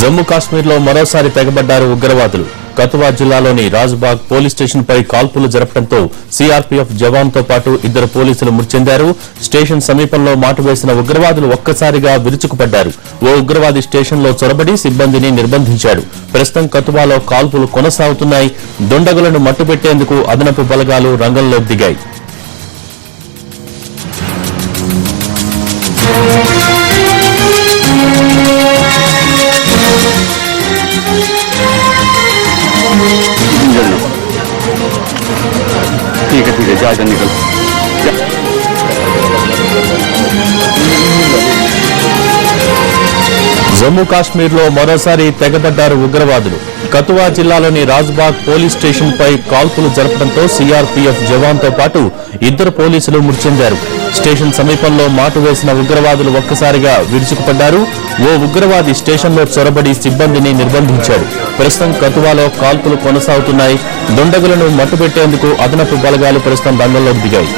జమ్మూ కాశ్మీర్లో మరోసారి తెగబడ్డారు ఉగ్రవాదులు. కతువా జిల్లాలోని రాజ్బాగ్ పోలీస్ స్టేషన్ పై కాల్పులు జరపడంతో సీఆర్పీఎఫ్ జవాన్తో పాటు ఇద్దరు పోలీసులు మృతి చెందారు స్టేషన్ సమీపంలో మాటు వేసిన ఉగ్రవాదులు ఒక్కసారిగా విరుచుకుపడ్డారు. ఓ ఉగ్రవాది స్టేషన్లో చొరబడి సిబ్బందిని నిర్బంధించాడు. ప్రస్తుతం కతువాలో కాల్పులు కొనసాగుతున్నాయి. దుండగులను మట్టుపెట్టేందుకు అదనపు బలగాలు రంగంలోకి దిగాయి. ठीक है ठीक है जा जा निकल जा। జమ్మూ కాశ్మీర్ లో మరోసారి తెగబడ్డారు ఉగ్రవాదులు కతువా జిల్లాలోని రాజ్బాగ్ పోలీస్ స్టేషన్ పై కాల్పులు జరపడంతో సీఆర్పీఎఫ్ జవాన్తో పాటు ఇద్దరు పోలీసులు మృతి చెందారు స్టేషన్ సమీపంలో మాటు వేసిన ఉగ్రవాదులు ఒక్కసారిగా విరుచుకుపడ్డారు. ఓ ఉగ్రవాది స్టేషన్లో చొరబడి సిబ్బందిని నిర్బంధించాడు. ప్రస్తుతం కతువాలో కాల్పులు కొనసాగుతున్నాయి. దుండగులను మట్టుపెట్టేందుకు అదనపు బలగాలు ప్రస్తుతం రంగంలోకి దిగాయి.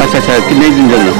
अच्छा अच्छा कितने इंजन लो